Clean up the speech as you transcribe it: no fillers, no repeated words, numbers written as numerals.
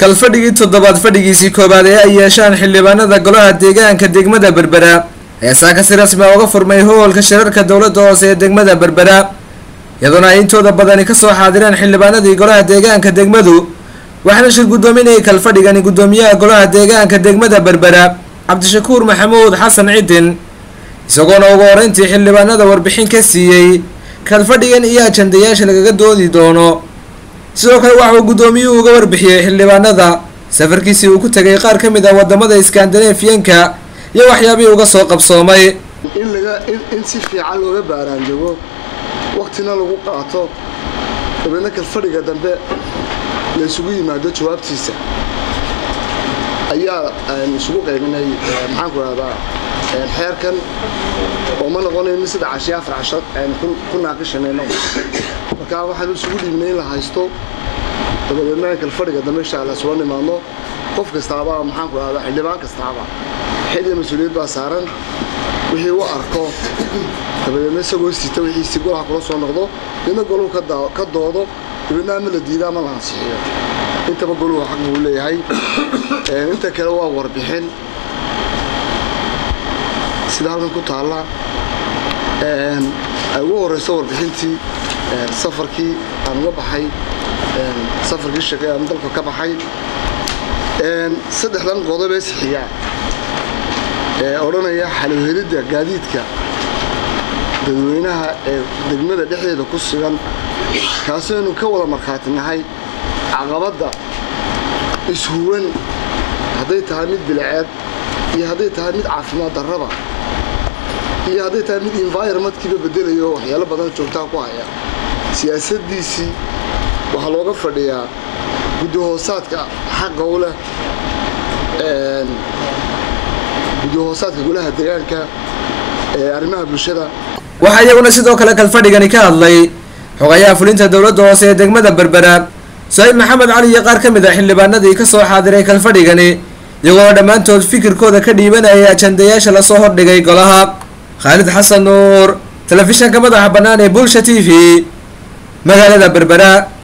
kalfadhigii toddobaad fadhigiisii koobaad ee ay yeeshaan xildhibaanada golaha deegaanka degmada Berbera ayaa saaka si rasmi ah uga furmay hoolka shirarka dowladda hoose ee degmada Berbera iyadoo ay intooda badani ka soo xaadireen xildhibaanadii golaha deegaanka degmadu waxaana shir gudoominayay kalfadhigani gudoomiyaha golaha deegaanka degmada Berbera Cabdishakuur Maxamuud Xasan Ciidin isagoona ugu horeyntii xildhibaanada warbixin ka siiyay kalfadhigan iyo ajandayaasha lagaga doodi doono sidoo kale waxa uu gudoomiyuhu uga warbixiyay xildhibaanada safarkiisii uu ku tagay qaar ka mid ah wadamada Scandinavian-ka iyo waxyaabihii uga soo qabsoomay in si fiican looga baaraanjoogo waqtina lagu qaato dabana kalfadhiga dambe la isugu yimaado jawaabtiisa ayaa isugu qaybinay maxaan ku raada xeerkan oo ma noqonayo sida cashiya afar cashar ku naaqishanayno marka waxaan isugu dhiibnay la haysto dabadna kalfadhiga dambe insha Allah soo nimaano qof kastaaba maxaan ku raada xildhibaan kastaaba xilli mas'uuliyad baa saaran wixii uu arko dabadna isagoo siita wixii si golaha kula soo noqdo ina goluhu ka doodo barnaamij la diidaa ma la ansixiyo intaba goluhu xaq uu leeyahay inta kale waa warbixin sida halkan ku taala ugu horeyso warbixintii safarkii aan uga baxay safarkii shaqada aan dalka ka baxay saddexdan qodob ee sixiya oranaya xalweelida gaadiidka dadweynaha ee degmada dhexdeeda ku sugan kaasoo ka wada marxaatinahay caqabada ishuwan haday tahay mid bilcad iyo haday tahay mid caafimaad darraba iyo haday tahay mid environment-kiiba bedelayo waxyaalo badan joogta ku haya siyaasadiisii waxa looga fadhiyaa gudahoosaadka xaq u leh gudahoosaadka golaha deegaanka ee arrimaha bulshada waxa iyaguna sidoo kale kalfadhigani ka hadlay xogayaha fulinta dowladda hoose ee degmada Berbera Said Maxamed Cali iyo qaar ka mid ah xildhibaanadii ka soo xaadiray kalfadhigani iyagoo dhamaantood fikirkooda ka dhiibanayay ajandayaasha la soo hordhigay golaha Khalid Xasan Nuur telefishanka madaxa bannaan ee Bulsha TV magaalada Berbera.